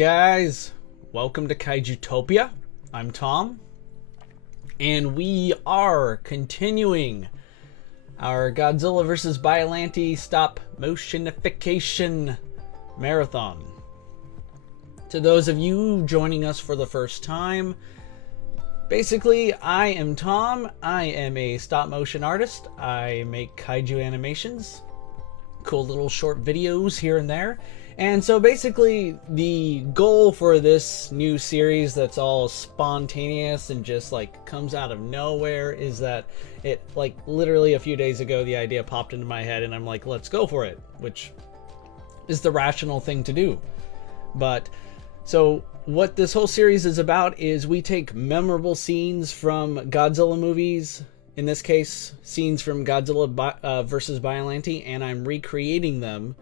guys, welcome to Kaijutopia. I'm Tom, and we are continuing our Godzilla vs. Biollante stop motion-ification marathon. To those of you joining us for the first time, basically I am Tom. I am a stop motion artist. I make kaiju animations, cool little short videos here and there. And so basically the goal for this new series that's all spontaneous and just like comes out of nowhere is that it, like, literally a few days ago the idea popped into my head and I'm like, let's go for it, which is the rational thing to do. But so what this whole series is about is we take memorable scenes from Godzilla movies, in this case scenes from Godzilla versus Biollante, and I'm recreating them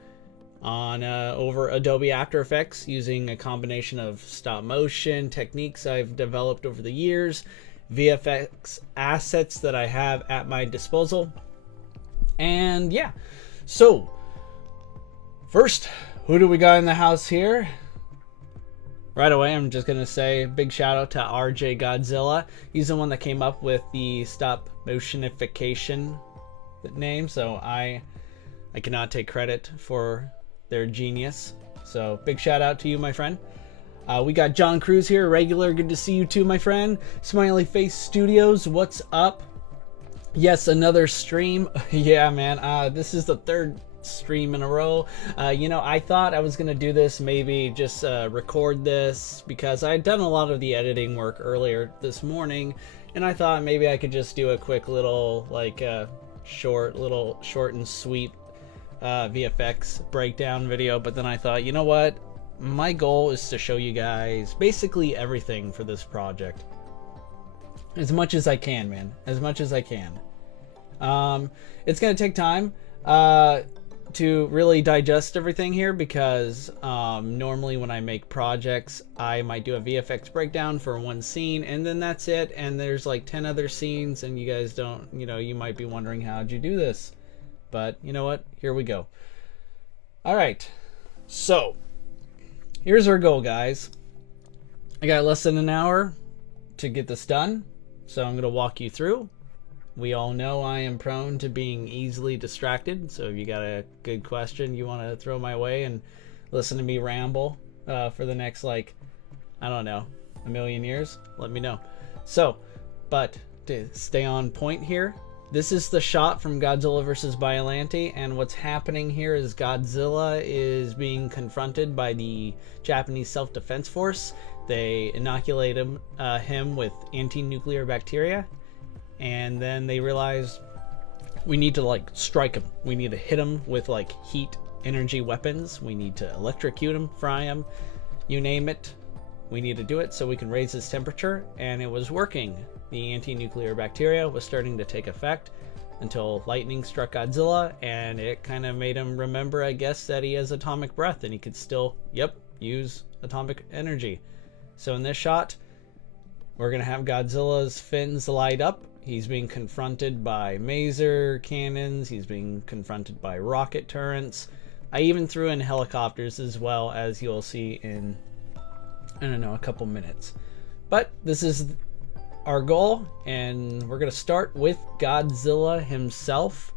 on over Adobe After Effects using a combination of stop motion techniques I've developed over the years, VFX assets that I have at my disposal. And yeah, so first, who do we got in the house here? Right away, I'm just gonna say big shout out to RJ Godzilla. He's the one that came up with the stop motion-ification name, so I cannot take credit for their genius. So big shout out to you, my friend. We got John Cruz here, regular. Good to see you too, my friend. Smiley Face Studios, what's up? Yes, another stream. Yeah, man. This is the third stream in a row. You know, I thought I was gonna do this, maybe just record this, because I had done a lot of the editing work earlier this morning, and I thought maybe I could just do a quick little, like, short and sweet VFX breakdown video. But then I thought, you know what, my goal is to show you guys basically everything for this project as much as I can, man, as much as I can. It's gonna take time to really digest everything here, because normally when I make projects I might do a VFX breakdown for one scene and then that's it, and there's like 10 other scenes and you guys don't, you know, you might be wondering how'd you do this. But you know what? Here we go. All right. So here's our goal, guys. I got less than an hour to get this done, so I'm going to walk you through. We all know I am prone to being easily distracted, so if you got a good question you want to throw my way and listen to me ramble for the next, like, I don't know, a million years, let me know. So, but to stay on point here, this is the shot from Godzilla vs. Biollante, and what's happening here is Godzilla is being confronted by the Japanese Self-Defense Force. They inoculate him with anti-nuclear bacteria, and then they realize we need to, like, strike him. We need to hit him with, like, heat energy weapons. We need to electrocute him, fry him, you name it. We need to do it so we can raise his temperature, and it was working. The anti-nuclear bacteria was starting to take effect until lightning struck Godzilla, and it kind of made him remember, I guess, that he has atomic breath and he could still, use atomic energy. So in this shot, we're going to have Godzilla's fins light up. He's being confronted by maser cannons. He's being confronted by rocket turrets. I even threw in helicopters as well, as you'll see in, I don't know, a couple minutes. But this is our goal, and we're going to start with Godzilla himself.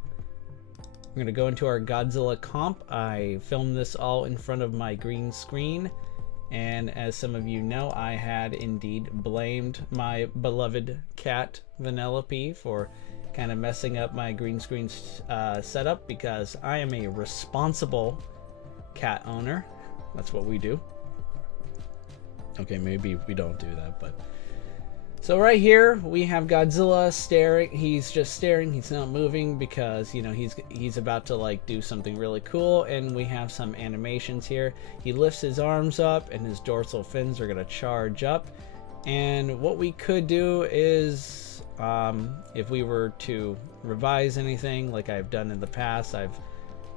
I'm going to go into our Godzilla comp. I filmed this all in front of my green screen, and as some of you know, I had indeed blamed my beloved cat Vanellope for kind of messing up my green screen setup, because I am a responsible cat owner. That's what we do. Okay, maybe we don't do that, but so right here we have Godzilla staring. He's just staring. He's not moving because, you know, he's about to, like, do something really cool, and we have some animations here. He lifts his arms up and his dorsal fins are going to charge up. And what we could do is, if we were to revise anything like I've done in the past, I've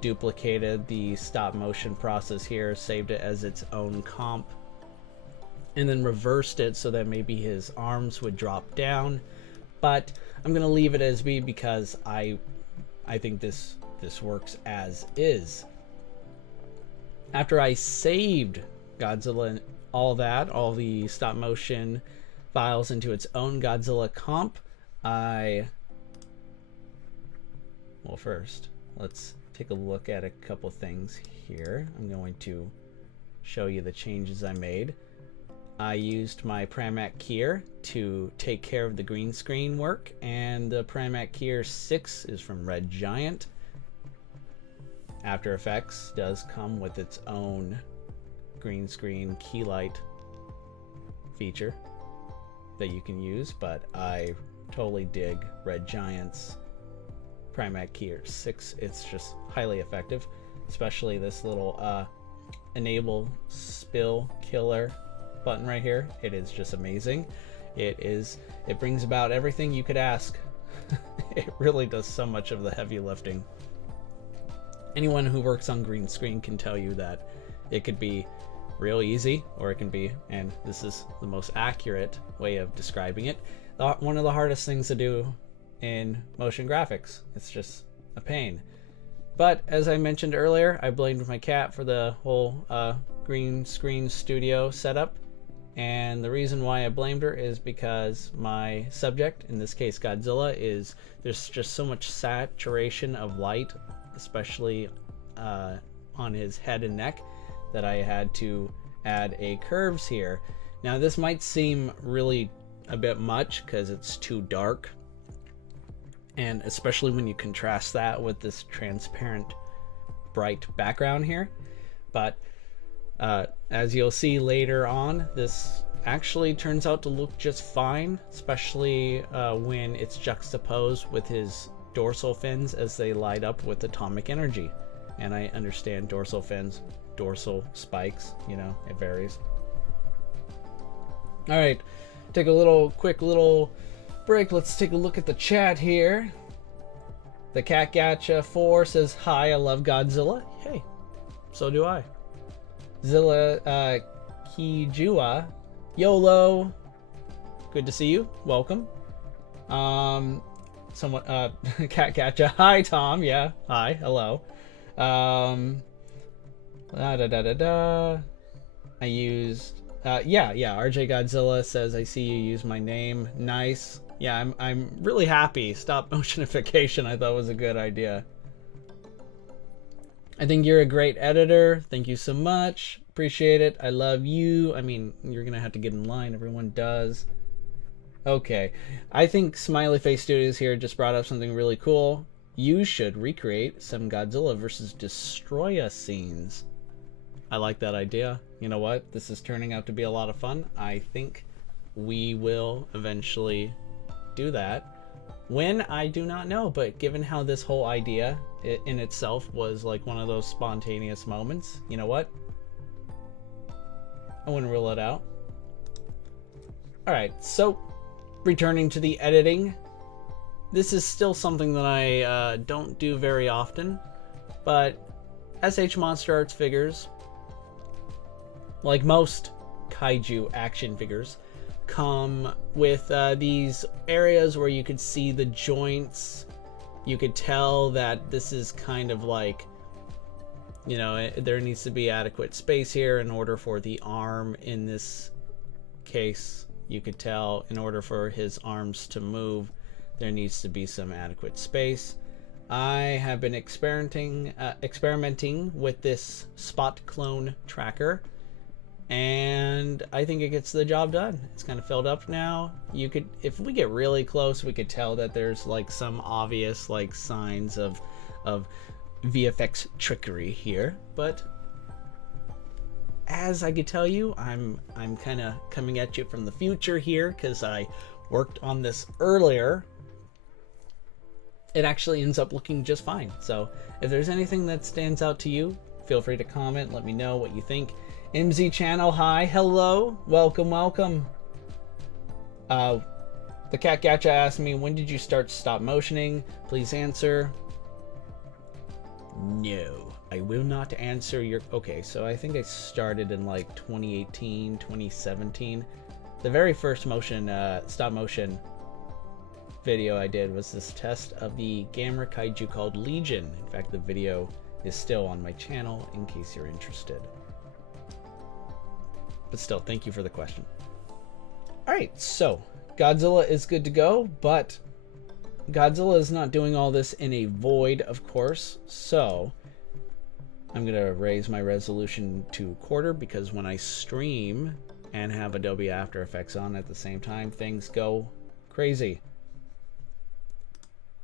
duplicated the stop motion process here, saved it as its own comp, and then reversed it so that maybe his arms would drop down. But I'm gonna leave it as be, because I think this works as is. After I saved Godzilla all the stop motion files into its own Godzilla comp, well, first, let's take a look at a couple things here. I'm going to show you the changes I made. I used my Primac Keyer to take care of the green screen work, and the Primac Keyer 6 is from Red Giant. After Effects does come with its own green screen key light feature that you can use, but I totally dig Red Giant's Primac Keyer 6. It's just highly effective, especially this little enable spill killer button right here. It is just amazing. It brings about everything you could ask. It really does so much of the heavy lifting. Anyone who works on green screen can tell you that it could be real easy, or it can be, and this is the most accurate way of describing it, one of the hardest things to do in motion graphics. It's just a pain. But as I mentioned earlier, I blamed my cat for the whole green screen studio setup. And the reason why I blamed her is because my subject, in this case Godzilla, there's just so much saturation of light, especially on his head and neck, that I had to add a curves here. Now this might seem really a bit much because it's too dark, and especially when you contrast that with this transparent bright background here, but as you'll see later on, this actually turns out to look just fine, especially when it's juxtaposed with his dorsal fins as they light up with atomic energy. And I understand dorsal fins, dorsal spikes, you know, it varies. All right, take a quick little break. Let's take a look at the chat here. The Cat Gacha 4 says, "Hi, I love Godzilla." Hey, so do I. Zilla Kijua, YOLO, good to see you. Welcome. Cat Gacha, hi Tom. Yeah, hi, hello. I used RJ Godzilla says, "I see you use my name." Nice. Yeah, I'm really happy. Stop Motion-if-ication I thought was a good idea. I think you're a great editor. Thank you so much. Appreciate it. I love you. I mean, you're gonna have to get in line. Everyone does. Okay. I think Smiley Face Studios here just brought up something really cool. You should recreate some Godzilla versus Destroya scenes. I like that idea. You know what? This is turning out to be a lot of fun. I think we will eventually do that. When, I do not know, but given how this whole idea in itself was like one of those spontaneous moments, you know what? I wouldn't rule it out. Alright, so returning to the editing. This is still something that I don't do very often, but SH Monster Arts figures, like most kaiju action figures, come with these areas where you could see the joints. You could tell that this is kind of like, you know, there needs to be adequate space here in order for the arm, in this case, you could tell in order for his arms to move, there needs to be some adequate space. I have been experimenting with this spot clone tracker, and I think it gets the job done. It's kind of filled up now. You could, if we get really close, we could tell that there's like some obvious like signs of VFX trickery here, but as I could tell you, I'm kind of coming at you from the future here because I worked on this earlier. It actually ends up looking just fine. So if there's anything that stands out to you, feel free to comment. Let me know what you think. MZ Channel, hi, hello, welcome, welcome. The Cat Gacha asked me, when did you start stop motioning? Please answer. No, I will not answer your... Okay, so I think I started in like 2018, 2017. The very first motion, stop motion video I did was this test of the Gamera Kaiju called Legion. In fact, the video is still on my channel in case you're interested. But still, thank you for the question. All right, so Godzilla is good to go, but Godzilla is not doing all this in a void, of course. So I'm going to raise my resolution to 1/4 because when I stream and have Adobe After Effects on at the same time, things go crazy.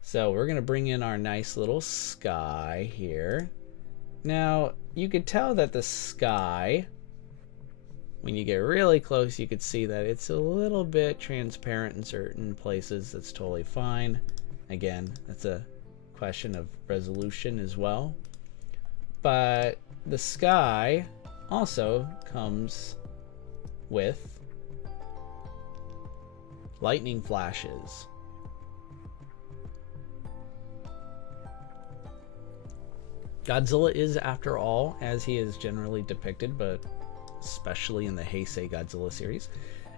So we're going to bring in our nice little sky here. Now, you could tell that the sky, when you get really close, you could see that it's a little bit transparent in certain places. That's totally fine. Again, that's a question of resolution as well. But the sky also comes with lightning flashes. Godzilla is, after all, as he is generally depicted, but especially in the Heisei Godzilla series,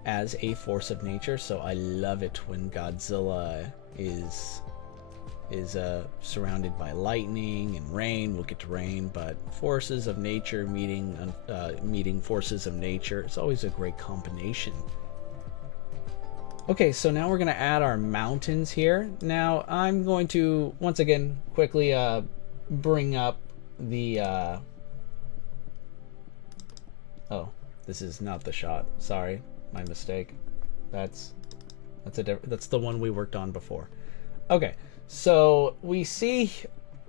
as a force of nature. So I love it when Godzilla is surrounded by lightning and rain. We'll get to rain, but forces of nature meeting forces of nature. It's always a great combination. Okay, so now we're going to add our mountains here. Now I'm going to once again quickly bring up the oh, this is not the shot. Sorry, my mistake. That's the one we worked on before. Okay, so we see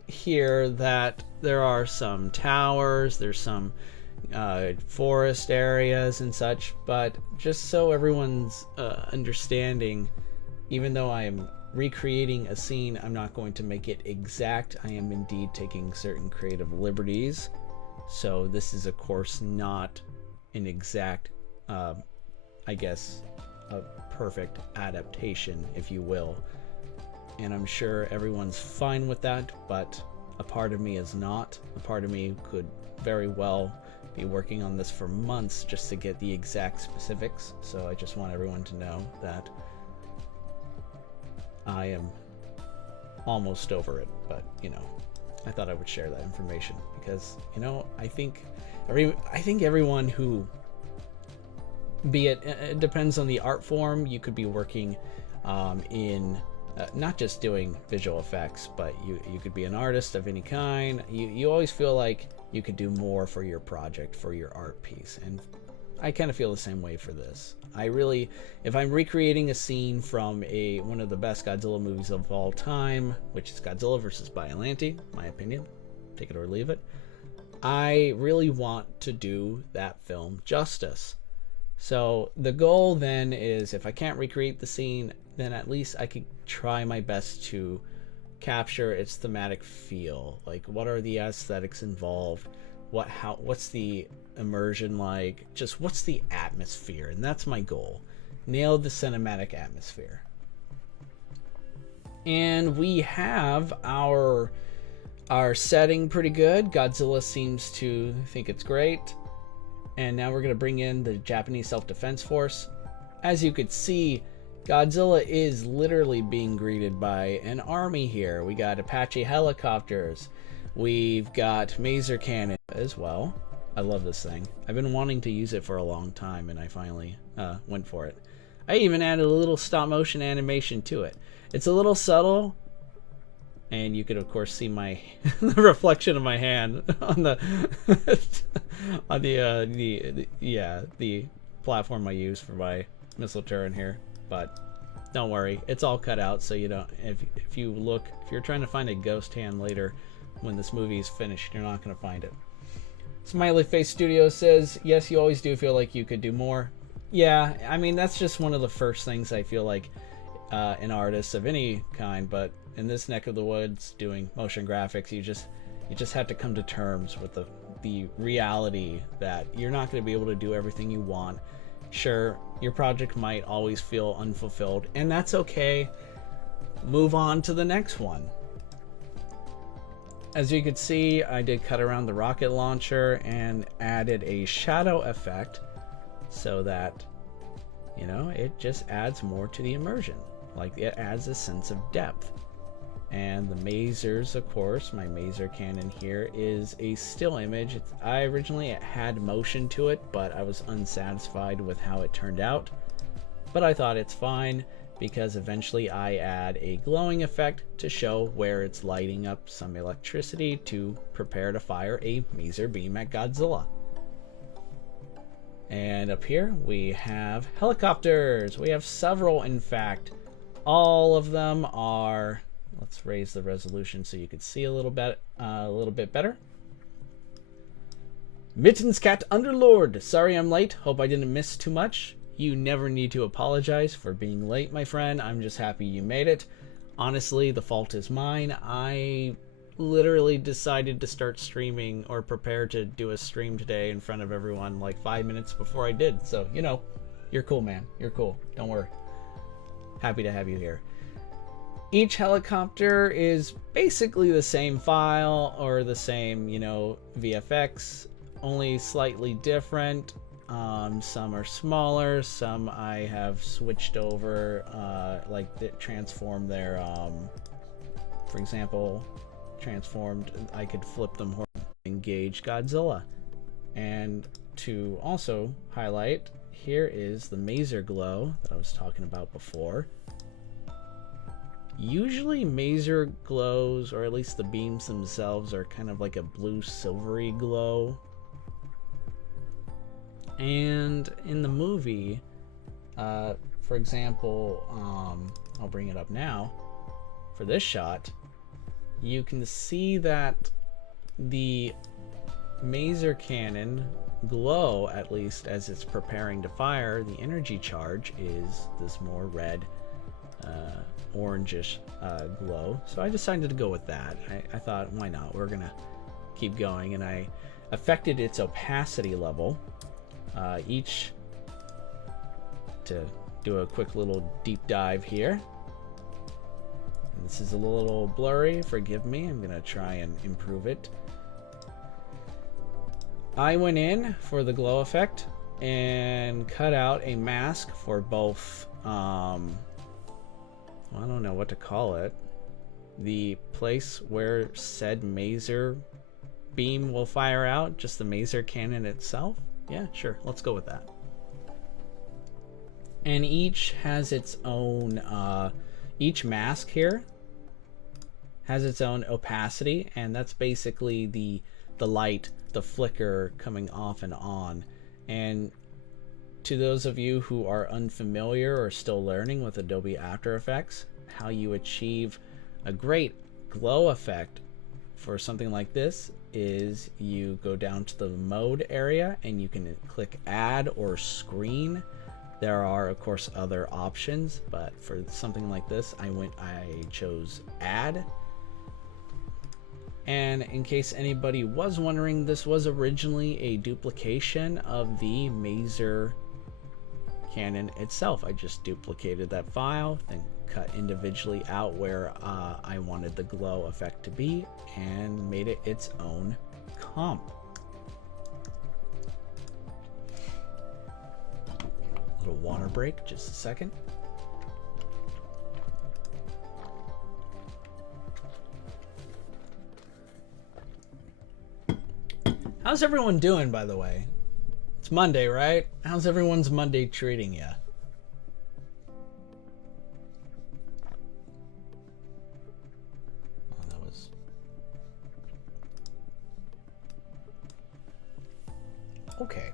here that there are some towers, there's some forest areas and such, but just so everyone's understanding, even though I am recreating a scene, I'm not going to make it exact. I am indeed taking certain creative liberties. So this is of course not an exact, I guess, a perfect adaptation, if you will. And I'm sure everyone's fine with that, but a part of me is not. A part of me could very well be working on this for months just to get the exact specifics. So I just want everyone to know that I am almost over it, but you know, I thought I would share that information because, you know, I think everyone who, be it depends on the art form, you could be working in not just doing visual effects, but you could be an artist of any kind. You always feel like you could do more for your project, for your art piece, and I kind of feel the same way for this. I really, if I'm recreating a scene from one of the best Godzilla movies of all time, which is Godzilla vs. Biollante, my opinion, take it or leave it, I really want to do that film justice. So the goal then is, if I can't recreate the scene, then at least I could try my best to capture its thematic feel. Like, what are the aesthetics involved? What's the immersion like? Just what's the atmosphere? And that's my goal. Nail the cinematic atmosphere. And we have our setting pretty good. Godzilla seems to think it's great. And now we're going to bring in the Japanese Self-Defense Force. As you could see, Godzilla is literally being greeted by an army here. We got Apache helicopters. We've got Maser cannon as well. I love this thing. I've been wanting to use it for a long time, and I finally went for it. I even added a little stop motion animation to it. It's a little subtle, and you could of course see my the reflection of my hand on the on the platform I use for my missile turret here. But don't worry, it's all cut out, so you don't. If you're trying to find a ghost hand later when this movie is finished, you're not going to find it. Smiley Face Studio says, yes, you always do feel like you could do more. Yeah, I mean, that's just one of the first things I feel like an artist of any kind, but in this neck of the woods doing motion graphics, you just have to come to terms with the reality that you're not going to be able to do everything you want. Sure, your project might always feel unfulfilled, and that's okay. Move on to the next one. As you can see, I did cut around the rocket launcher and added a shadow effect so that, you know, it just adds more to the immersion. Like, it adds a sense of depth. And the masers, of course, my maser cannon here is a still image. I originally had motion to it, but I was unsatisfied with how it turned out. But I thought it's fine because eventually I add a glowing effect to show where it's lighting up some electricity to prepare to fire a maser beam at Godzilla. And up here we have helicopters. We have several, in fact. All of them are... Let's raise the resolution so you can see a little bit better. Mittens Cat Underlord. Sorry I'm late. Hope I didn't miss too much. You never need to apologize for being late, my friend. I'm just happy you made it. Honestly, the fault is mine. I literally decided to start streaming or prepare to do a stream today in front of everyone like 5 minutes before I did. So, you know, you're cool, man. You're cool. Don't worry. Happy to have you here. Each helicopter is basically the same file or the same, you know, VFX, only slightly different. Some are smaller, some I have switched over, like transformed their, for example, transformed, I could flip them and engage Godzilla. And to also highlight, here is the maser glow that I was talking about before. Usually maser glows, or at least the beams themselves, are kind of like a blue silvery glow. And in the movie, for example, I'll bring it up now. For this shot, you can see that the maser cannon glow, at least as it's preparing to fire, the energy charge is this more red, orangish glow. So I decided to go with that. I thought, why not? We're gonna keep going, and I affected its opacity level. Each, to do a quick little deep dive here. And this is a little blurry, forgive me, I'm gonna try and improve it. I went in for the glow effect and cut out a mask for both, I don't know what to call it, the place where said maser beam will fire out, just the maser cannon itself. Yeah, sure, let's go with that. And each has its own, each mask here has its own opacity, and that's basically the light, the flicker coming off and on. And to those of you who are unfamiliar or still learning with Adobe After Effects, how you achieve a great glow effect for something like this is you go down to the mode area and you can click add or screen. There are of course other options, but for something like this I chose add. And in case anybody was wondering, this was originally a duplication of the maser cannon itself. I just duplicated that file, then cut individually out where I wanted the glow effect to be, and made it its own comp. Little water break, just a second. How's everyone doing, by the way? It's Monday, right? How's everyone's Monday treating you? Oh, that was... Okay.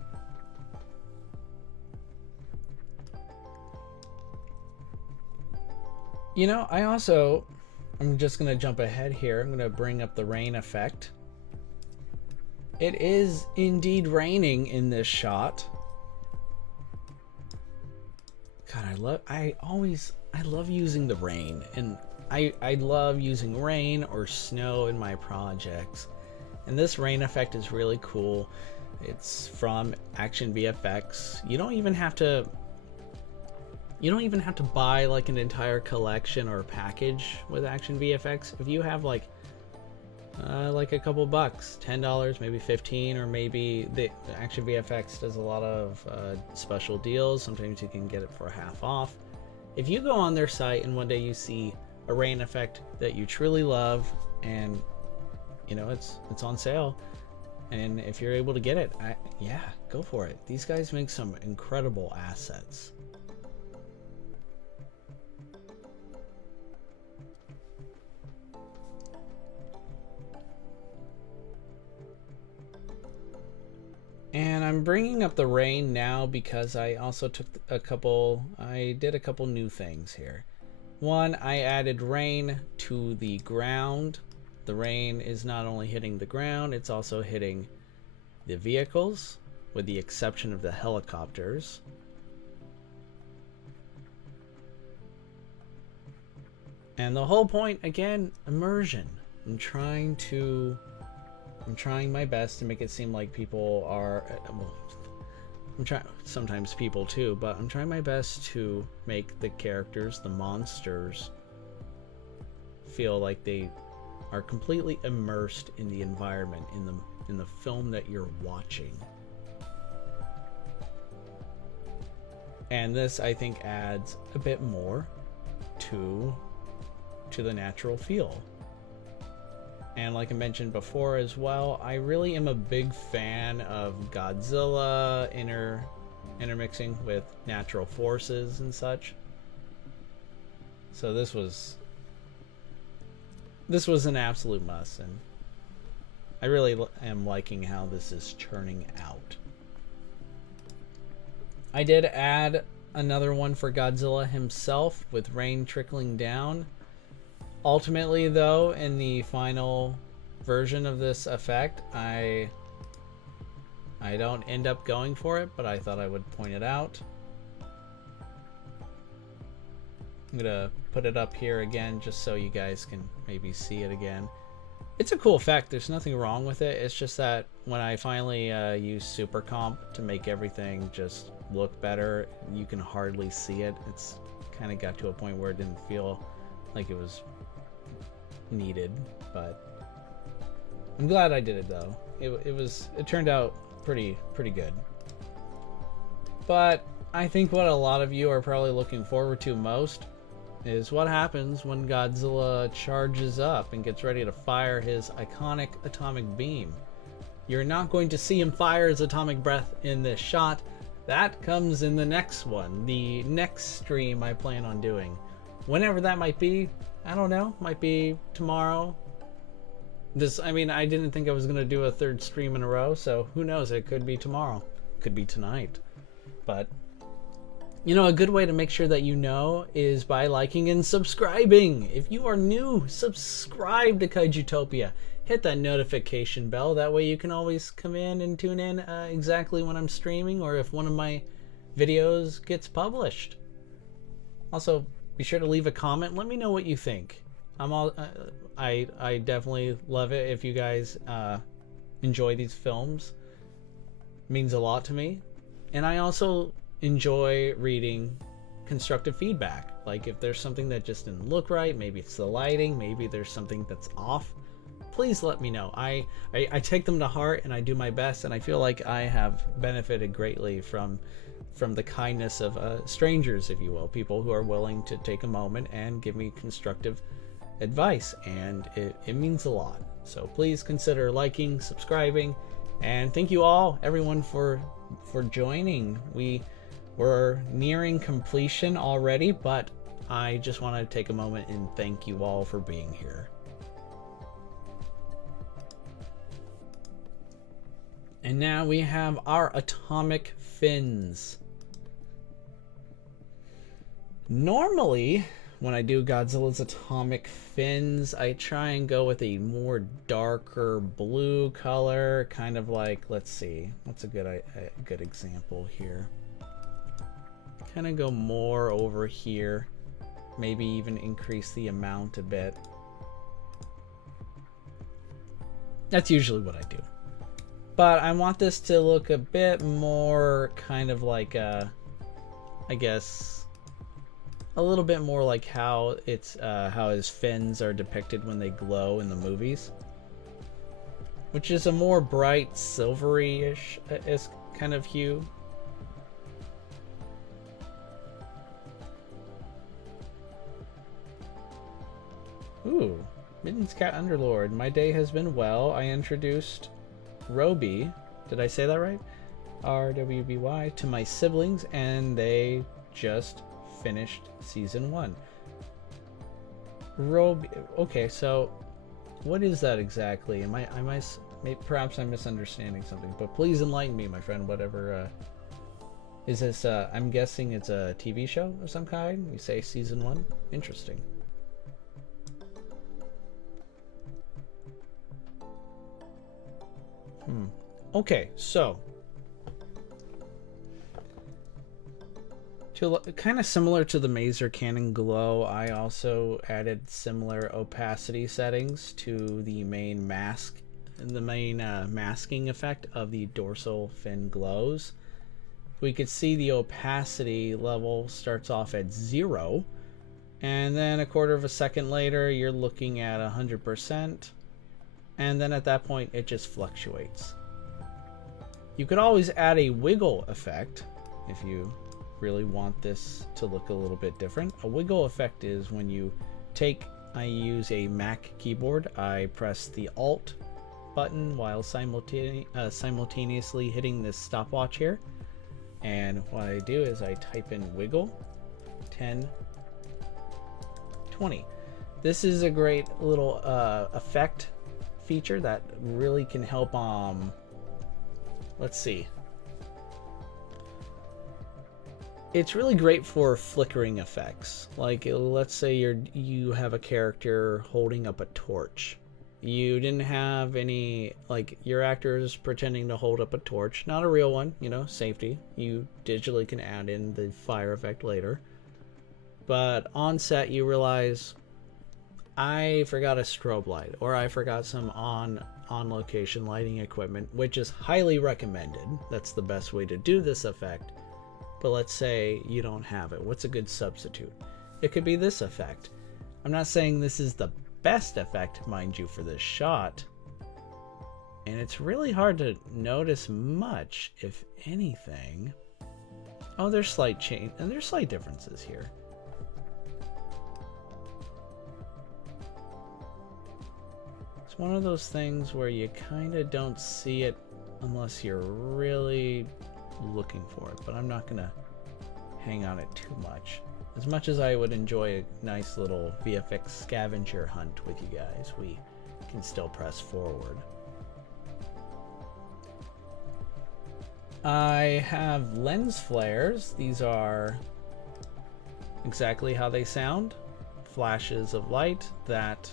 You know, I'm just gonna jump ahead here. I'm gonna bring up the rain effect. It is indeed raining in this shot. God, I love using the rain, and I love using rain or snow in my projects. And this rain effect is really cool. It's from Action VFX. You don't even have to buy like an entire collection or package with Action VFX. If you have like a couple bucks, $10, maybe 15, or maybe the Action VFX does a lot of special deals. Sometimes you can get it for half off. If you go on their site and one day you see a rain effect that you truly love, and you know it's on sale, and if you're able to get it, yeah, go for it. These guys make some incredible assets. And I'm bringing up the rain now because I also took I did a couple new things here. One, I added rain to the ground. The rain is not only hitting the ground, it's also hitting the vehicles, with the exception of the helicopters. And the whole point, again, immersion. I'm trying my best to make it seem like people are, well, I'm trying, sometimes people too, but I'm trying my best to make the characters, the monsters, feel like they are completely immersed in the environment, in the film that you're watching. And this, I think, adds a bit more to the natural feel. And like I mentioned before as well, I really am a big fan of Godzilla intermixing with natural forces and such. So this was an absolute must, and I really am liking how this is turning out. I did add another one for Godzilla himself with rain trickling down. Ultimately, though, in the final version of this effect, I don't end up going for it, but I thought I would point it out. I'm gonna put it up here again just so you guys can maybe see it again. It's a cool effect, there's nothing wrong with it. It's just that when I finally use Super Comp to make everything just look better, you can hardly see it. It's kind of got to a point where it didn't feel like it was needed, but I'm glad I did it though. It turned out pretty good. But I think what a lot of you are probably looking forward to most is what happens when Godzilla charges up and gets ready to fire his iconic atomic beam. You're not going to see him fire his atomic breath in this shot. That comes in the next one, the next stream I plan on doing. Whenever that might be, I don't know, might be tomorrow. I mean, I didn't think I was going to do a third stream in a row, so who knows, it could be tomorrow, could be tonight. But, you know, a good way to make sure that you know is by liking and subscribing. If you are new, subscribe to Kaijutopia. Hit that notification bell, that way you can always come in and tune in exactly when I'm streaming or if one of my videos gets published. Also, be sure to leave a comment. Let me know what you think. I definitely love it if you guys enjoy these films. It means a lot to me. And I also enjoy reading constructive feedback. Like if there's something that just didn't look right, maybe it's the lighting, maybe there's something that's off, please let me know. I take them to heart and I do my best, and I feel like I have benefited greatly from the kindness of strangers, if you will, people who are willing to take a moment and give me constructive advice, and it means a lot. So please consider liking, subscribing, and thank you all, everyone, for joining. We're nearing completion already, but I just want to take a moment and thank you all for being here. And now we have our atomic fins. Normally, when I do Godzilla's atomic fins, I try and go with a more darker blue color, kind of like, let's see, what's a good example here? Kind of go more over here, maybe even increase the amount a bit. That's usually what I do. But I want this to look a bit more kind of like I guess a little bit more like how how his fins are depicted when they glow in the movies, which is a more bright silvery-ish kind of hue. Ooh, Mittens Cat Underlord. My day has been well. I introduced Roby, did I say that right? RWBY, to my siblings, and they just finished season 1. Roby, okay, so what is that exactly? Perhaps I'm misunderstanding something, but please enlighten me, my friend. Whatever. Is this? I'm guessing it's a TV show of some kind. You say season 1. Interesting. Okay, so kind of similar to the Maser Cannon Glow, I also added similar opacity settings to the main mask, the main masking effect of the dorsal fin glows. We could see the opacity level starts off at 0, and then a quarter of a second later you're looking at 100%, and then at that point it just fluctuates. You could always add a wiggle effect if you really want this to look a little bit different. A wiggle effect is when you I use a Mac keyboard, I press the Alt button while simultaneously hitting this stopwatch here. And what I do is I type in wiggle 10, 20. This is a great little effect feature that really can help. Let's see. It's really great for flickering effects. Like, let's say you have a character holding up a torch. You didn't have any, like, your actors pretending to hold up a torch, not a real one, you know, safety. You digitally can add in the fire effect later. But on set, you realize, I forgot a strobe light, or I forgot some on location lighting equipment, which is highly recommended. That's the best way to do this effect. But let's say you don't have it. What's a good substitute? It could be this effect. I'm not saying this is the best effect, mind you, for this shot, and it's really hard to notice much, if anything. Oh, there's slight change, and there's slight differences here. It's one of those things where you kind of don't see it unless you're really looking for it, but I'm not gonna hang on it too much as I would enjoy a nice little VFX scavenger hunt with you guys. We can still press forward. I have lens flares. These are exactly how they sound. Flashes of light that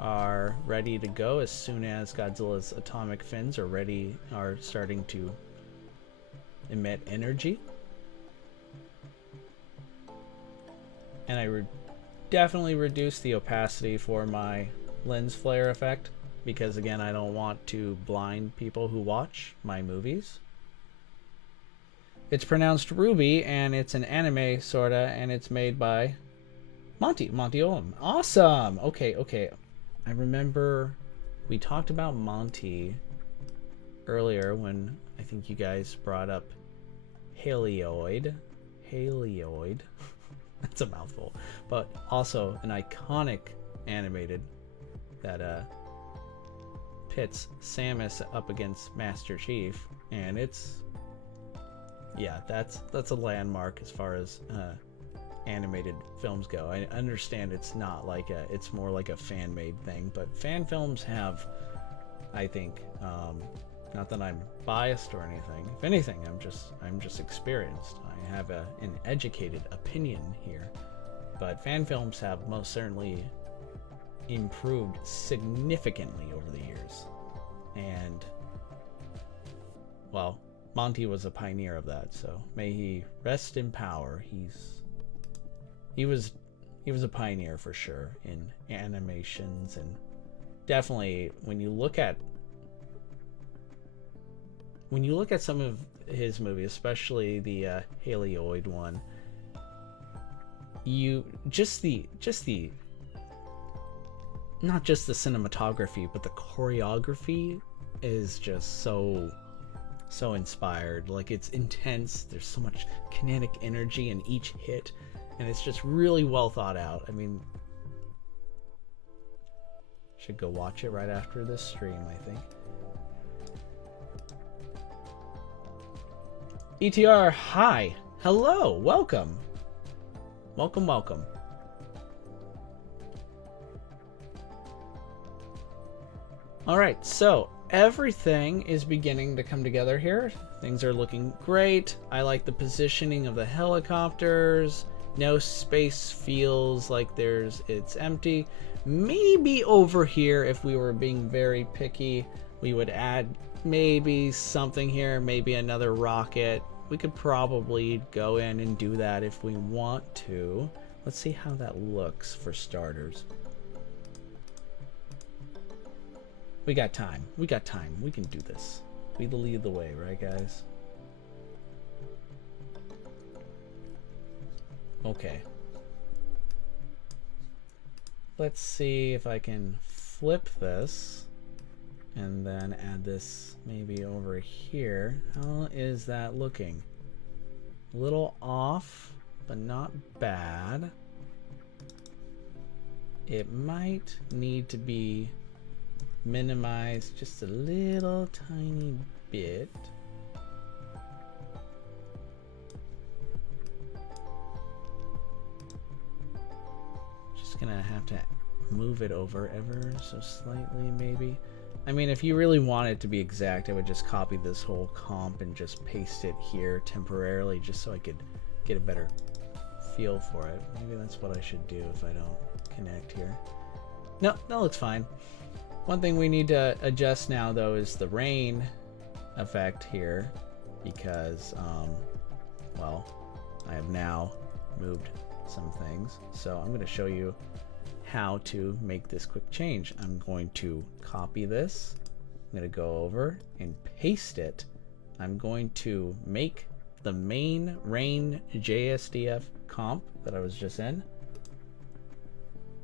are ready to go as soon as Godzilla's atomic fins are starting to emit energy. And I definitely reduced the opacity for my lens flare effect because, again, I don't want to blind people who watch my movies. It's pronounced Ruby, and it's an anime sorta, and it's made by Monty Oum. Awesome. Okay. I remember we talked about Monty earlier when I think you guys brought up Halioid. That's a mouthful, but also an iconic animated that pits Samus up against Master Chief, and it's, yeah, that's a landmark as far as animated films go. I understand it's not like it's more like a fan-made thing, but fan films have, I think, not that I'm biased or anything. If anything, I'm just experienced. I have an educated opinion here. But fan films have most certainly improved significantly over the years. And, well, Monty was a pioneer of that, so may he rest in power. He was a pioneer for sure in animations, and definitely when you look at some of his movies, especially the Halioid one, you just the not just the cinematography, but the choreography is just so inspired. Like, it's intense. There's so much kinetic energy in each hit, and it's just really well thought out. I mean, Should go watch it right after this stream, I think. ETR, hi. Hello, welcome. Welcome, welcome. All right, so everything is beginning to come together here. Things are looking great. I like the positioning of the helicopters. No space feels like it's empty. Maybe over here, if we were being very picky, we would add maybe something here, maybe another rocket. We could probably go in and do that if we want to. Let's see how that looks for starters. We got time. We got time. We can do this. We lead the way, right, guys? Okay. Let's see if I can flip this and then add this maybe over here. How is that looking? A little off, but not bad. It might need to be minimized just a little tiny bit. Just gonna have to move it over ever so slightly, maybe. I mean, if you really want it to be exact, I would just copy this whole comp and just paste it here temporarily, just so I could get a better feel for it. Maybe that's what I should do if I don't connect here. No, that looks fine. One thing we need to adjust now, though, is the rain effect here, because, well, I have now moved some things. So I'm going to show you how to make this quick change. I'm going to copy this. I'm going to go over and paste it. I'm going to make the main rain JSDF comp that I was just in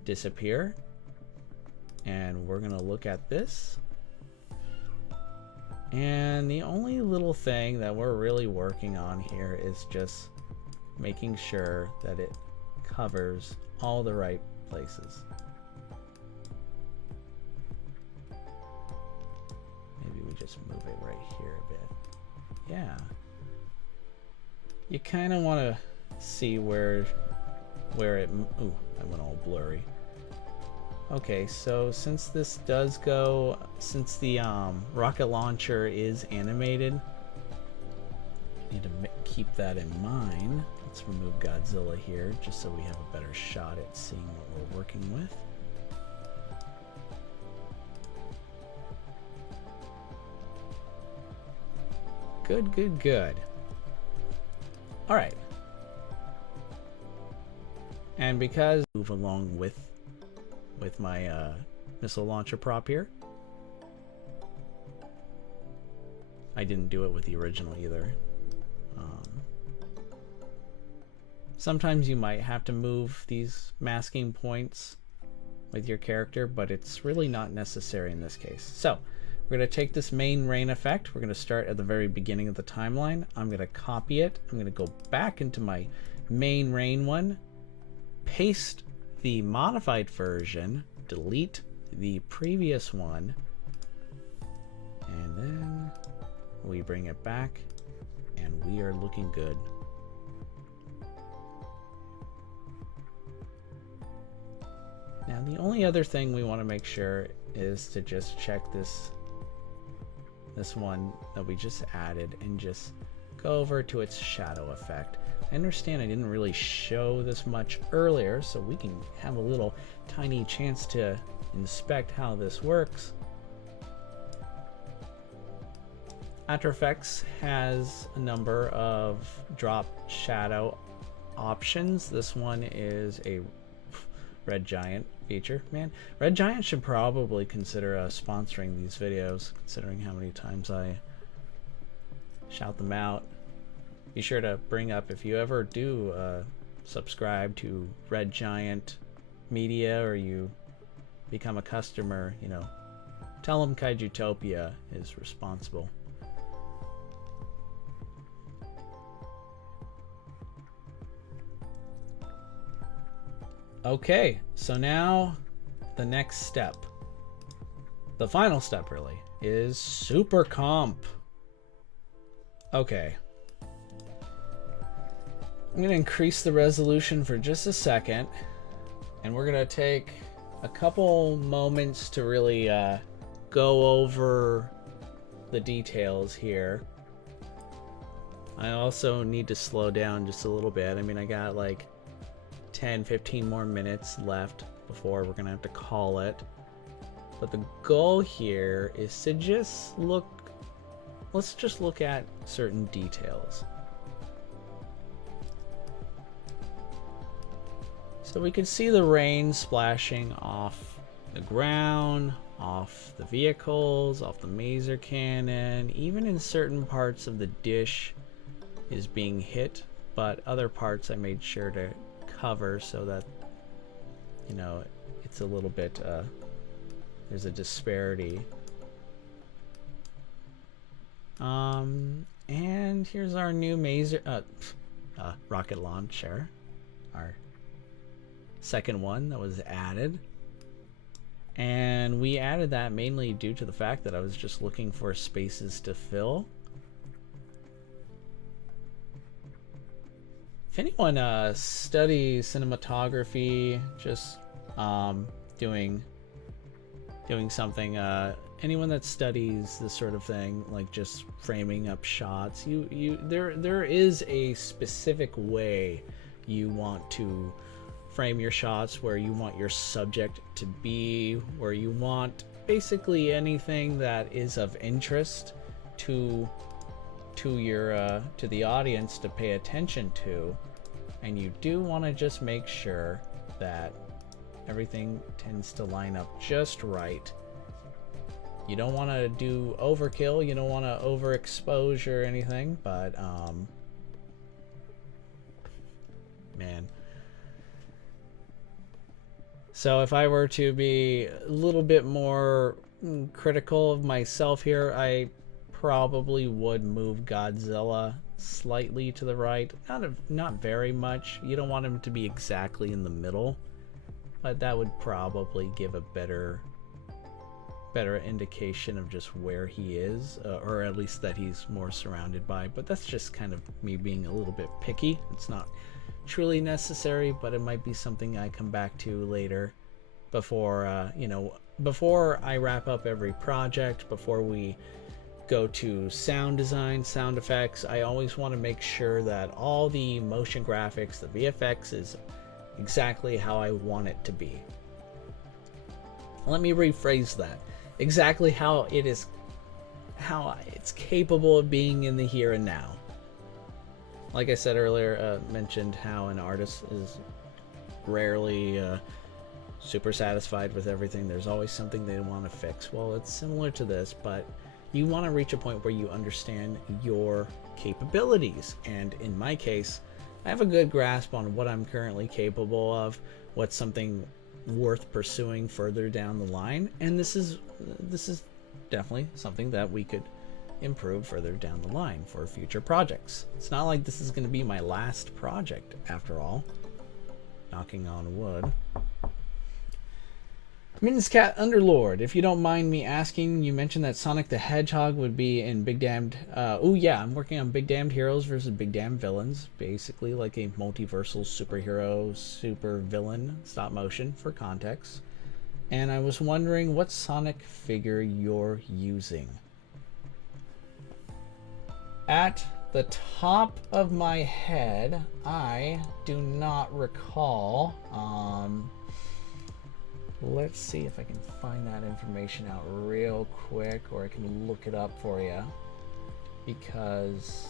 disappear. And we're going to look at this. And the only little thing that we're really working on here is just making sure that it covers all the right places. Maybe we just move it right here a bit. Yeah. You kind of want to see where it... Ooh, I went all blurry. Okay, so since this does go, since the rocket launcher is animated, I need to keep that in mind. Let's remove Godzilla here, just so we have a better shot at seeing what we're working with. Good, good, good. All right. And because move along with my missile launcher prop here. I didn't do it with the original either. Sometimes you might have to move these masking points with your character, but it's really not necessary in this case. So we're going to take this main rain effect. We're going to start at the very beginning of the timeline. I'm going to copy it. I'm going to go back into my main rain one, paste the modified version, delete the previous one, and then we bring it back and we are looking good. Now the only other thing we want to make sure is to just check this one that we just added and just go over to its shadow effect. I understand I didn't really show this much earlier, so we can have a little tiny chance to inspect how this works. After Effects has a number of drop shadow options. This one is a Red Giant feature. Man, Red Giant should probably consider sponsoring these videos, considering how many times I shout them out. Be sure to bring up, if you ever do subscribe to Red Giant Media or you become a customer, you know, tell them Kaijutopia is responsible. Okay, so now the next step. the final step really is super comp. Okay. I'm going to increase the resolution for just a second, and we're going to take a couple moments to really go over the details here. I also need to slow down just a little bit. I mean, I got like 10-15 more minutes left before we're going to have to call it. But the goal here is to just let's just look at certain details. So we can see the rain splashing off the ground, off the vehicles, off the maser cannon, even in certain parts of the dish is being hit, but other parts I made sure to cover so that, you know, it's a little bit, there's a disparity. And here's our new maser, rocket launcher, our second one that was added. And we added that mainly due to the fact that I was just looking for spaces to fill. If anyone studies cinematography, just doing something, anyone that studies this sort of thing, like just framing up shots, there is a specific way you want to frame your shots, where you want your subject to be, where you want basically anything that is of interest to the audience to pay attention to, and you do want to just make sure that everything tends to line up just right. You don't want to do overkill, you don't want to overexpose or anything, but man. So if I were to be a little bit more critical of myself here, I probably would move Godzilla slightly to the right. Not very much. You don't want him to be exactly in the middle, but that would probably give a better indication of just where he is, or at least that he's more surrounded by. But that's just kind of me being a little bit picky. It's not truly necessary, but it might be something I come back to later before before I wrap up every project, before we go to sound design, sound effects. I always want to make sure that all the motion graphics, the VFX, is exactly how I want it to be. Let me rephrase that. Exactly how it is, how it's capable of being in the here and now. Like I said earlier, mentioned how an artist is rarely super satisfied with everything. There's always something they want to fix. Well, it's similar to this, but you want to reach a point where you understand your capabilities. And in my case, I have a good grasp on what I'm currently capable of, what's something worth pursuing further down the line, and this is definitely something that we could improve further down the line for future projects. It's not like this is going to be my last project after all, knocking on wood. Mittens Cat Underlord, if you don't mind me asking, you mentioned that Sonic the Hedgehog would be in Big Damned... oh yeah, I'm working on Big Damned Heroes versus Big Damned Villains. Basically like a multiversal superhero, super villain stop motion for context. And I was wondering what Sonic figure you're using. At the top of my head, I do not recall... let's see if I can find that information out real quick, or I can look it up for you, because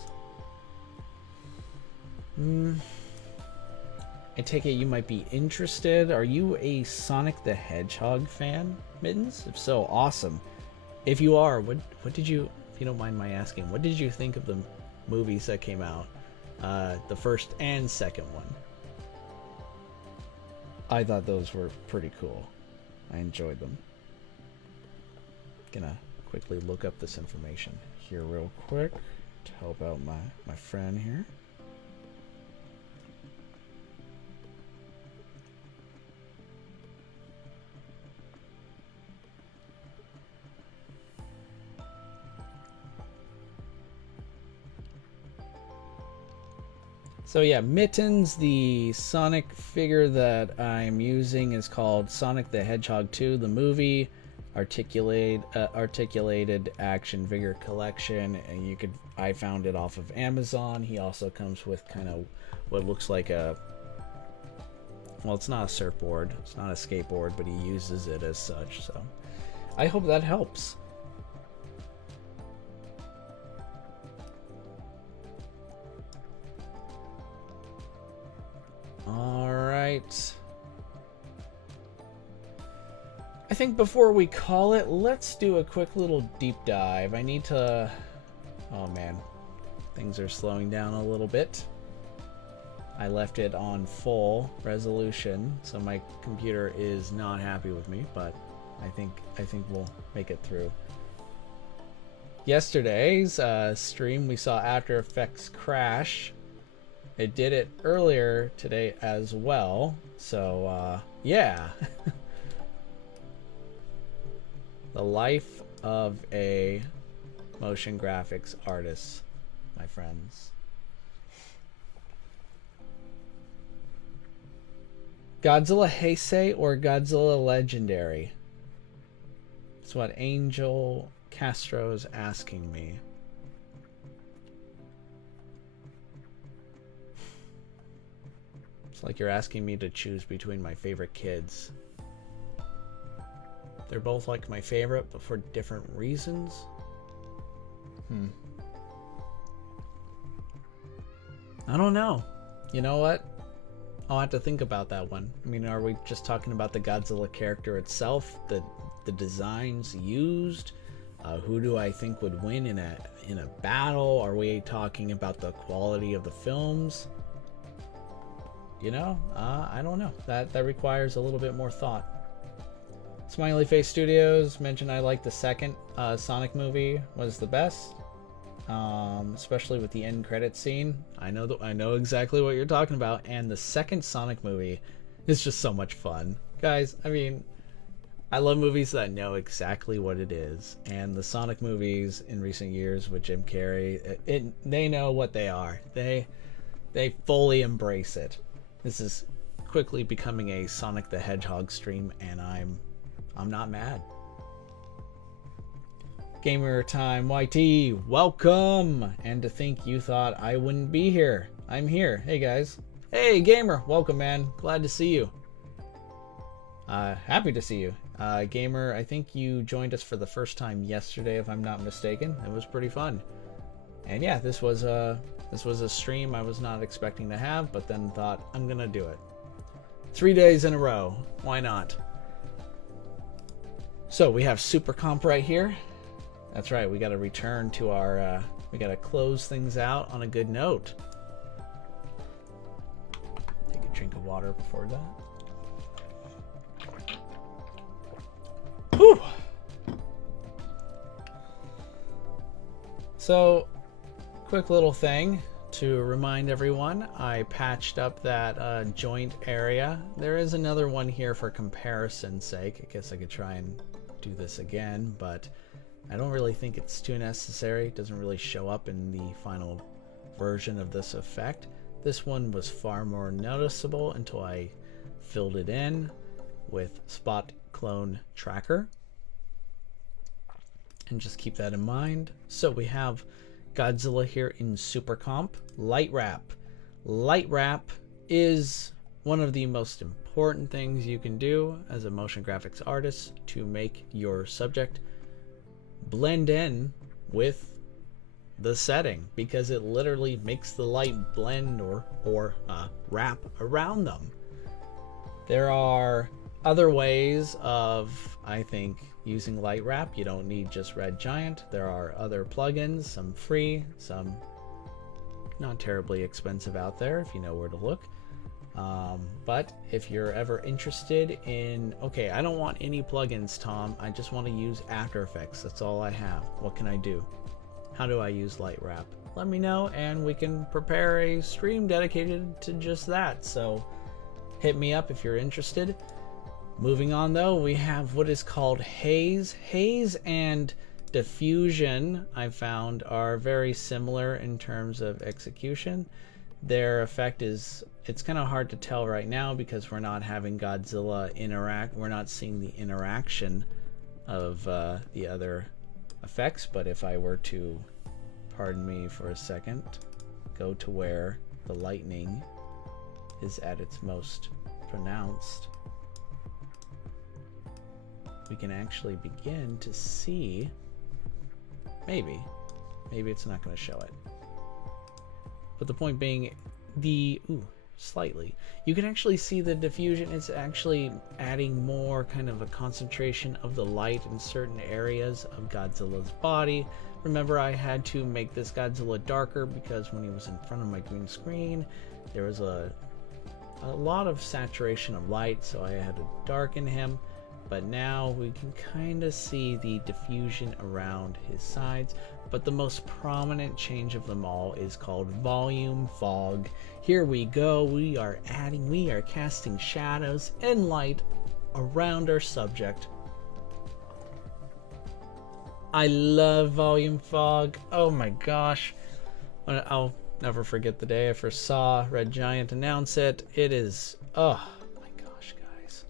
I take it you might be interested. Are you a Sonic the Hedgehog fan, Mittens? If so, awesome. If you are, what did you, if you don't mind my asking, what did you think of the movies that came out, the first and second one? I thought those were pretty cool. I enjoyed them. Gonna quickly look up this information here real quick to help out my friend here. So yeah, Mittens, the Sonic figure that I'm using is called Sonic the Hedgehog 2, the movie, articulated action figure collection, and I found it off of Amazon. He also comes with kind of what looks like a, well, it's not a surfboard, it's not a skateboard, but he uses it as such. So I hope that helps. All right. I think before we call it, let's do a quick little deep dive. I need to... Oh man, things are slowing down a little bit. I left it on full resolution, so my computer is not happy with me, but I think we'll make it through. Yesterday's stream, we saw After Effects crash. It did it earlier today as well, so yeah. The life of a motion graphics artist, my friends. Godzilla Heisei or Godzilla Legendary? That's what Angel Castro is asking me. It's like you're asking me to choose between my favorite kids. They're both like my favorite, but for different reasons. I don't know. You know what? I'll have to think about that one. I mean, are we just talking about the Godzilla character itself, the designs used? Who do I think would win in a battle? Are we talking about the quality of the films? You know, I don't know. That requires a little bit more thought. Smiley Face Studios mentioned I like the second Sonic movie was the best, especially with the end credit scene. I know exactly what you're talking about, and the second Sonic movie is just so much fun, guys. I mean, I love movies that know exactly what it is, and the Sonic movies in recent years with Jim Carrey, they know what they are. They fully embrace it. This is quickly becoming a Sonic the Hedgehog stream, and I'm not mad. Gamer Time YT, welcome! And to think you thought I wouldn't be here. I'm here. Hey guys. Hey Gamer, welcome man. Glad to see you. Happy to see you. Gamer, I think you joined us for the first time yesterday, if I'm not mistaken. It was pretty fun. And yeah, this was a stream I was not expecting to have, but then thought I'm gonna do it. 3 days in a row. Why not? So we have Super Comp right here. That's right, we got to return to our, we got to close things out on a good note. Take a drink of water before that. Whew. So, quick little thing to remind everyone, I patched up that joint area. There is another one here for comparison's sake. I guess I could try and do this again, but I don't really think it's too necessary. It doesn't really show up in the final version of this effect. This one was far more noticeable until I filled it in with Spot Clone Tracker. And just keep that in mind. So we have Godzilla here in Super Comp. Light Wrap. Light Wrap is one of the most important things you can do as a motion graphics artist to make your subject blend in with the setting, because it literally makes the light blend or wrap around them. There are other ways of, I think, using light wrap. You don't need just Red Giant. There are other plugins, some free, some not terribly expensive out there if you know where to look. But if you're ever interested in, okay, I don't want any plugins, Tom, I just want to use After Effects, that's all I have, what can I do? How do I use light wrap? Let me know and we can prepare a stream dedicated to just that. So hit me up if you're interested. Moving on though, we have what is called haze. Haze and diffusion, I found, are very similar in terms of execution. their effect is, it's kind of hard to tell right now because we're not having Godzilla interact. We're not seeing the interaction of the other effects. But if I were to, pardon me for a second, go to where the lightning is at its most pronounced, we can actually begin to see, maybe it's not going to show it. But the point being, slightly, you can actually see the diffusion. It's actually adding more kind of a concentration of the light in certain areas of Godzilla's body. Remember, I had to make this Godzilla darker because when he was in front of my green screen, there was a lot of saturation of light, so I had to darken him. But now we can kind of see the diffusion around his sides. But the most prominent change of them all is called volume fog. Here we go. We are casting shadows and light around our subject. I love volume fog. Oh my gosh. I'll never forget the day I first saw Red Giant announce it. It is, oh my gosh, guys.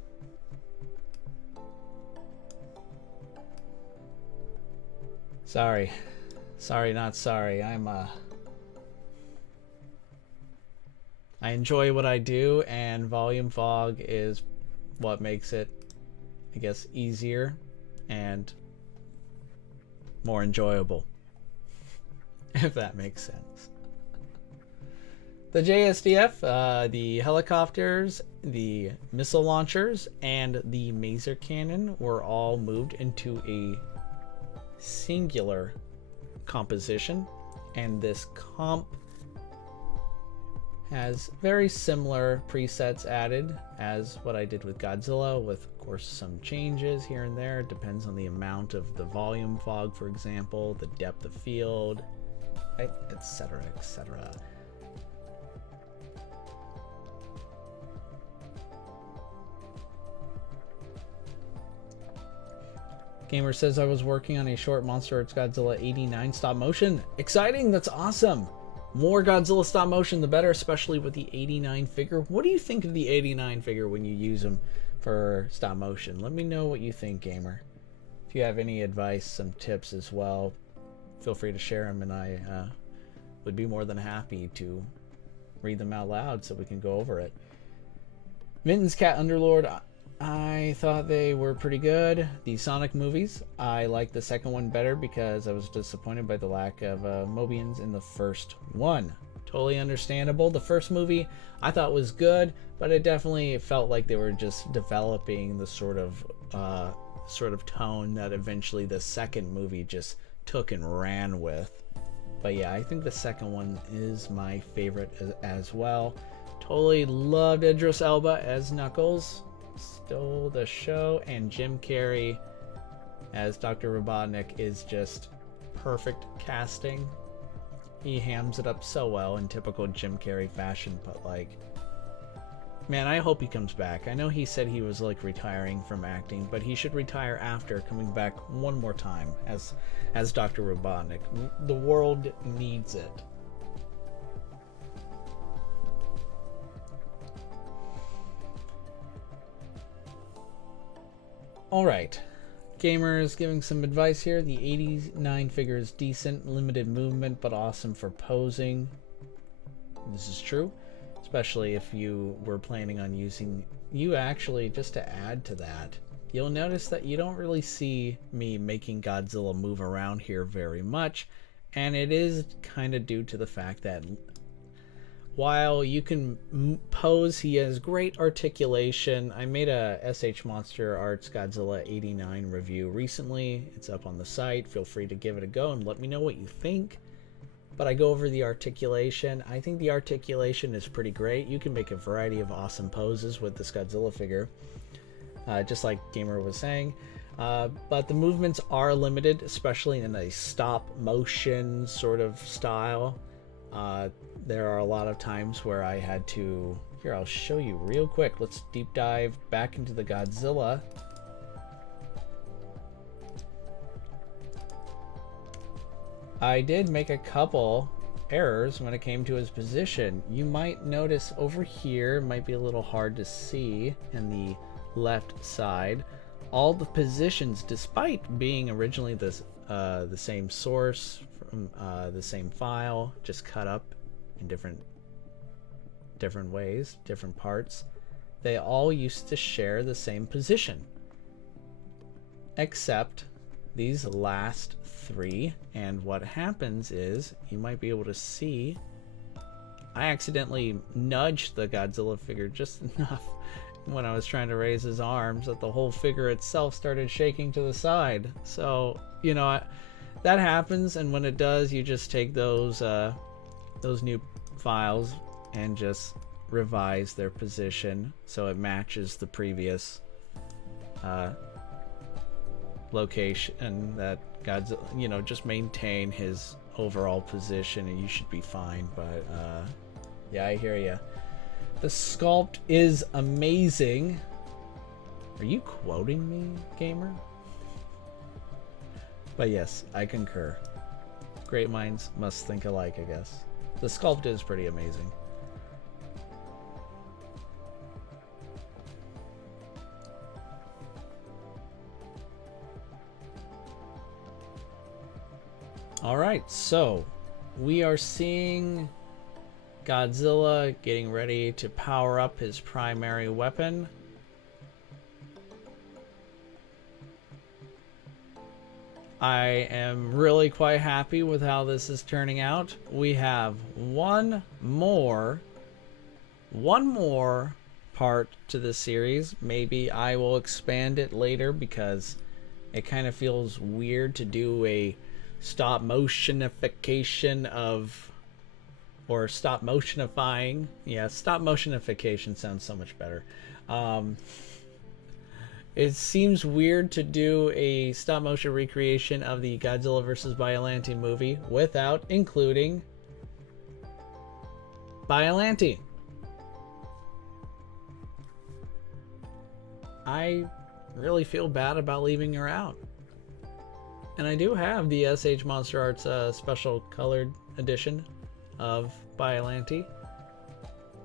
Sorry, not sorry. I enjoy what I do, and volume fog is what makes it, I guess, easier and more enjoyable, if that makes sense. The JSDF, the helicopters, the missile launchers, and the maser cannon were all moved into a singular composition, and this comp has very similar presets added as what I did with Godzilla, with of course some changes here and there. It depends on the amount of the volume fog, for example, the depth of field, etc., etc. Gamer says, I was working on a short Monster Arts Godzilla 89 stop motion. Exciting! That's awesome! More Godzilla stop motion, the better, especially with the 89 figure. What do you think of the 89 figure when you use them for stop motion? Let me know what you think, gamer. If you have any advice, some tips as well, feel free to share them, and I would be more than happy to read them out loud so we can go over it. Mittens Cat Underlord, I thought they were pretty good. The Sonic movies, I like the second one better because I was disappointed by the lack of Mobians in the first one. Totally understandable. The first movie I thought was good, but it definitely felt like they were just developing the sort of tone that eventually the second movie just took and ran with. But yeah, I think the second one is my favorite as well. Totally loved Idris Elba as Knuckles. Stole the show, and Jim Carrey as Dr. Robotnik is just perfect casting. He hams it up so well in typical Jim Carrey fashion, but like, man, I hope he comes back. I know he said he was like retiring from acting, but he should retire after coming back one more time as Dr. Robotnik. The world needs it. Alright, gamers giving some advice here. The 89 figure is decent, limited movement, but awesome for posing. This is true, especially if you were planning on using you. Actually, just to add to that, you'll notice that you don't really see me making Godzilla move around here very much, and it is kind of due to the fact that while you can pose, he has great articulation. I made a SH Monster Arts Godzilla 89 review recently. It's up on the site. Feel free to give it a go and let me know what you think. But I go over the articulation. I think the articulation is pretty great. You can make a variety of awesome poses with this Godzilla figure, just like Gamer was saying. But the movements are limited, especially in a stop motion sort of style. There are a lot of times where I had to... Here, I'll show you real quick. Let's deep dive back into the Godzilla. I did make a couple errors when it came to his position. You might notice over here, might be a little hard to see in the left side, all the positions, despite being originally the same source from the same file, just cut up in different ways, different parts, they all used to share the same position, except these last three. And what happens is, you might be able to see, I accidentally nudged the Godzilla figure just enough when I was trying to raise his arms that the whole figure itself started shaking to the side. So, you know, that happens, and when it does, you just take those new files and just revise their position so it matches the previous location that Godzilla, you know, just maintain his overall position and you should be fine. But yeah, I hear you. The sculpt is amazing. Are you quoting me, gamer? But yes, I concur. Great minds must think alike, I guess. The sculpt is pretty amazing. Alright, so we are seeing Godzilla getting ready to power up his primary weapon. I am really quite happy with how this is turning out. We have one more part to this series. Maybe I will expand it later because it kind of feels weird to do a stop motion-ification of, or stop motion-ifying. Yeah, stop motion-ification sounds so much better. It seems weird to do a stop motion recreation of the Godzilla vs. Biollante movie without including Biollante. I really feel bad about leaving her out. And I do have the SH Monster Arts special colored edition of Biollante.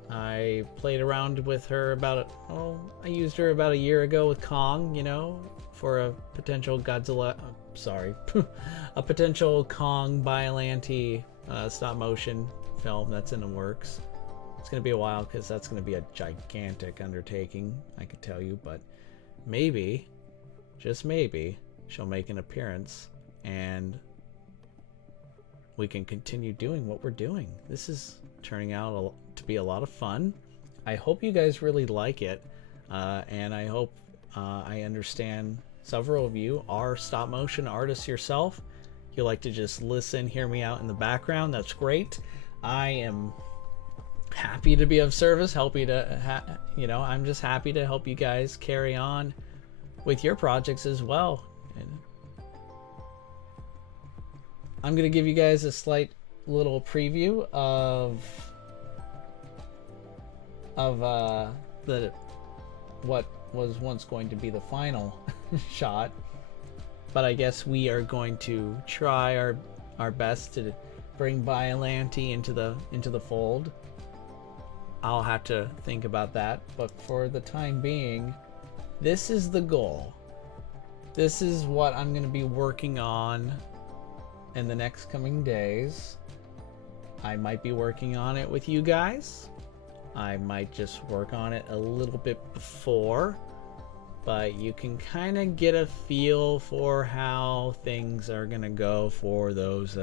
I played around with her I used her about a year ago with Kong, you know, for a potential Godzilla, a potential Kong Biollante stop motion film that's in the works. It's going to be a while because that's going to be a gigantic undertaking, I can tell you, but maybe, just maybe, she'll make an appearance and we can continue doing what we're doing. This is turning out to be a lot of fun. I hope you guys really like it, and I hope I understand several of you are stop motion artists yourself. You like to just listen, hear me out in the background. That's great. I am happy to be of service, I'm just happy to help you guys carry on with your projects as well. And I'm gonna give you guys a slight little preview of what was once going to be the final shot, but I guess we are going to try our best to bring Biollante into the fold. I'll have to think about that, but for the time being, this is the goal. This is what I'm going to be working on in the next coming days. I might be working on it with you guys. I might just work on it a little bit before, but you can kind of get a feel for how things are going to go for those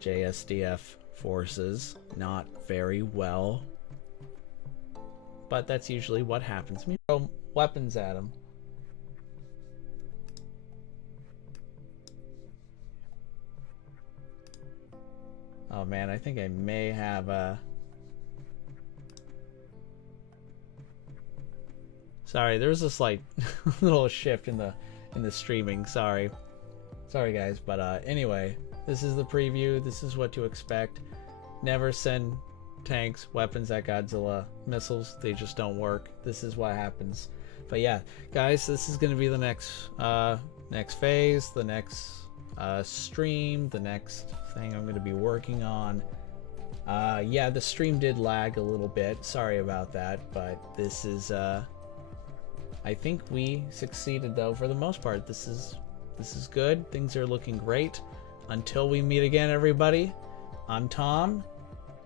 JSDF forces. Not very well, but that's usually what happens. We throw weapons at them. Oh man, I think I may have a... Sorry, there was a slight little shift in the streaming. Sorry guys, but anyway, this is the preview. This is what to expect. Never send tanks, weapons at Godzilla. Missiles, they just don't work. This is what happens. But yeah, guys, this is going to be the next phase, the next stream, the next thing I'm going to be working on. Yeah, the stream did lag a little bit. Sorry about that, but this is, I think we succeeded though for the most part. This is good. Things are looking great. Until we meet again, everybody. I'm Tom.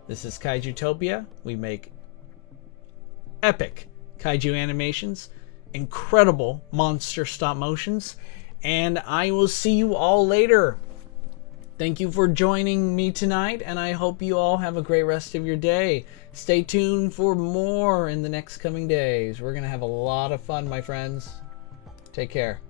This is Kaijutopia. We make epic kaiju animations, incredible monster stop motions, and I will see you all later. Thank you for joining me tonight, and I hope you all have a great rest of your day. Stay tuned for more in the next coming days. We're going to have a lot of fun, my friends. Take care.